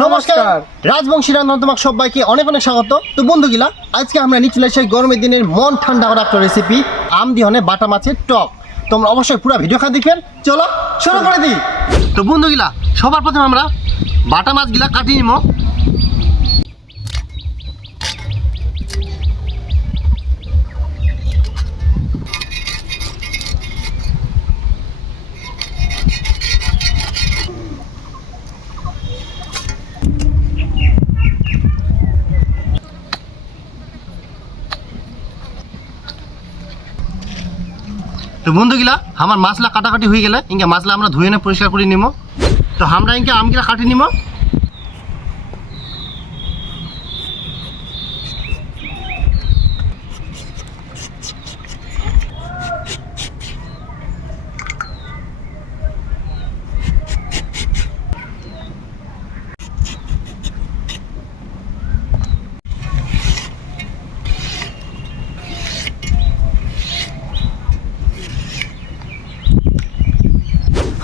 নমস্কার। রাজবংশী রান্না তোমাকে সবাইকে অনেক অনেক স্বাগত। তো বন্ধুগুলা আজকে আমরা নিয়ে চলে এসেছি গরমের দিনের মন ঠান্ডা করা একটা রেসিপি আম দিহনে বাটা মাছের টক। তোমরা অবশ্যই পুরো ভিডিও খা দেখবেন। চলো শুরু করে দিই। তো বন্ধুগুলা সবার প্রথমে আমরা বাটা মাছগুলা কাটিয়ে নিব তো বন্ধুগুলা আমার মাছলা কাটাকাটি হয়ে গেলে, ইনকে মাছলা আমরা ধুয়ে নিয়ে পরিষ্কার করে নিব তো আমরা ইনকে আমগুলা কাটি নিব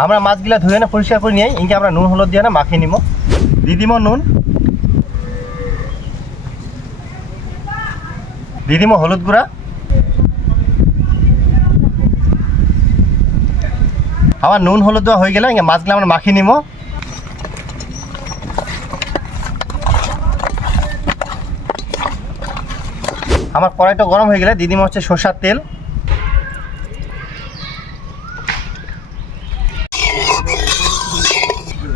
আমরা মাছগুলা ধুয়ে না পরিষ্কার করে নিয়ে ইনকে আমরা নুন, হলুদ দিয়ে না মাখিয়ে নিব দিদিম নুন। দিদিম হলুদ গুঁড়া। আমার নুন, হলুদ দেওয়া হয়ে গেলে ইনকে মাছগুলো আমরা মাখিয়ে নিব আমার কড়াইটা গরম হয়ে গেলে দিদিমা হচ্ছে সর্ষার তেল।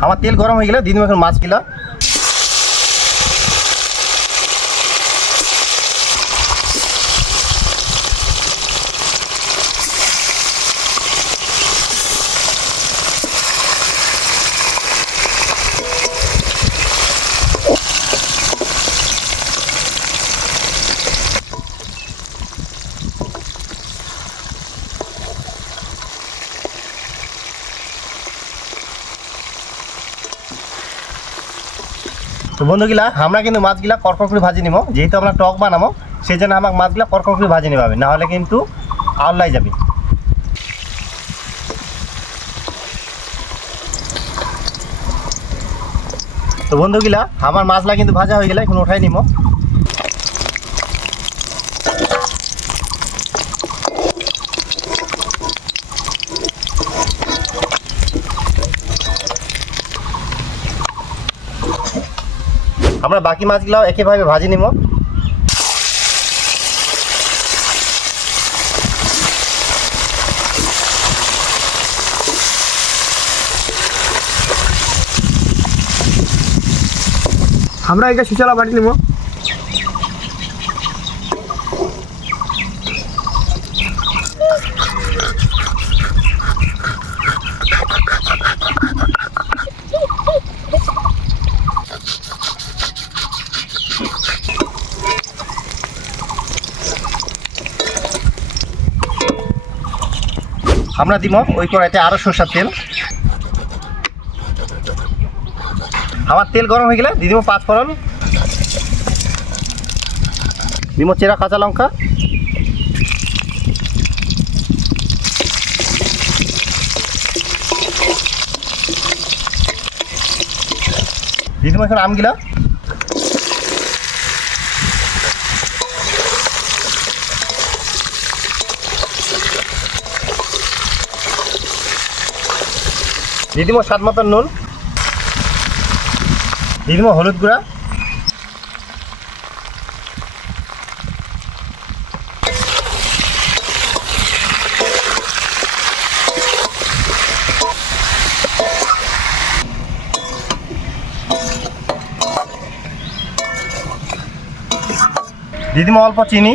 আমার তেল গরম হয়ে গেলে দিন এখন মাছ কিলা। তো বন্ধুগুলা, আমরা কিন্তু মাছগুলা কড়কড় করে ভাজি নিব যেহেতু আমরা টক বানাবো সেই জন্য আমাকে মাছগুলা কড়কড় করে ভাজি নিবে নাহলে কিন্তু আল্লাই যাবে। তো বন্ধুগুলা, আমার মাছলা কিন্তু ভাজা হয়ে গেলে এখন উঠাই নিব আমরা বাকি মাছগুলাও একইভাবে ভাজি নিব। আমরা এটা সুচালা বাটি নিব। আমরা দিব ওই কড়াইতে আরও সরষার তেল। আমার তেল গরম হয়ে গেলে দিয়ে দিব পাঁচ ফোড়ন। দিব চেরা কাঁচা লঙ্কা। দিয়ে দিব এখন আমগুলা। দিয়ে দিব স্বাদ নুন। দিয়ে হলুদ গুঁড়া। দিয়ে দিব অল্প চিনি।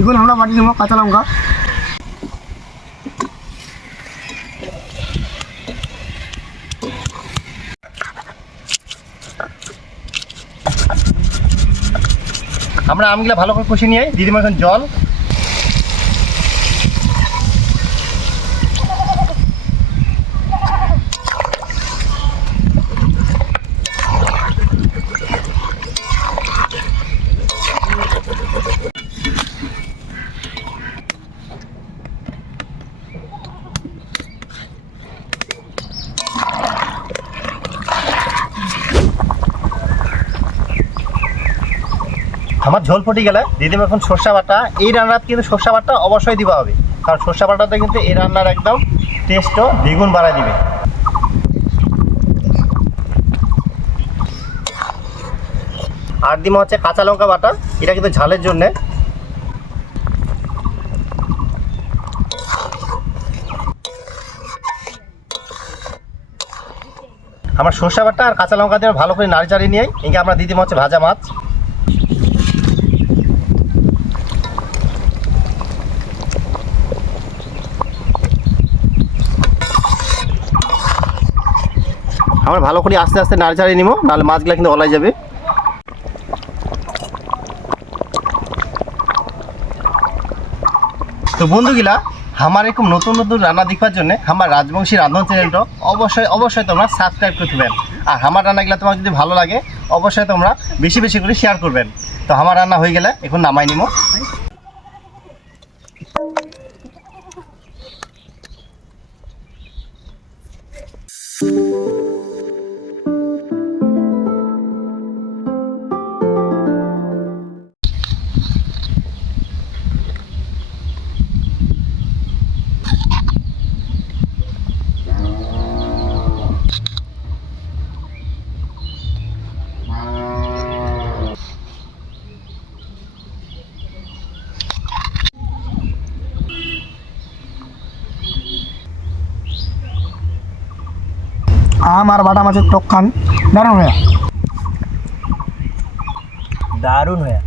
এখন আমরা বাটি নেব কাঁচা লঙ্কা। আমরা আমগুলো ভালো করে কষে নিয়ে দিদি এখন জল আমার ঝোল ফুটে গেলে দিয়ে দেবো এখন সর্ষা বাটা। এই রান্নার কিন্তু সর্ষা বাটা অবশ্যই দিবা হবে। কারণ সর্ষা বাটাতে কিন্তু এই রান্নার একদম টেস্টও দ্বিগুণ বাড়ায় দিবে। আর দিব হচ্ছে কাঁচা লঙ্কা বাটা। এটা কিন্তু ঝালের জন্যে। আমার সর্ষে বাটা আর কাঁচা লঙ্কা দিয়ে ভালো করে নাড়ি চাড়িয়ে নিয়ে এঁকে আমরা দিদি হচ্ছে ভাজা মাছ। আমরা ভালো করে আস্তে আস্তে নাড়ি চাড়িয়ে নিবো, নাহলে মাছগুলো কিন্তু ওলাই যাবে। তো বন্ধুগুলা, আমার এরকম নতুন নতুন রান্না দেখার জন্য আমার রাজবংশী রান্ধন চ্যানেলটা অবশ্যই অবশ্যই তোমরা সাবস্ক্রাইব করে দেবেন। আর আমার রান্নাগুলো তোমার যদি ভালো লাগে, অবশ্যই তোমরা বেশি বেশি করে শেয়ার করবেন। তো আমার রান্না হয়ে গেলে এখন নামাই নিব। আম আর বাটা মাছের টক খান। দারুণ হয়ে। দারুণ হয়ে।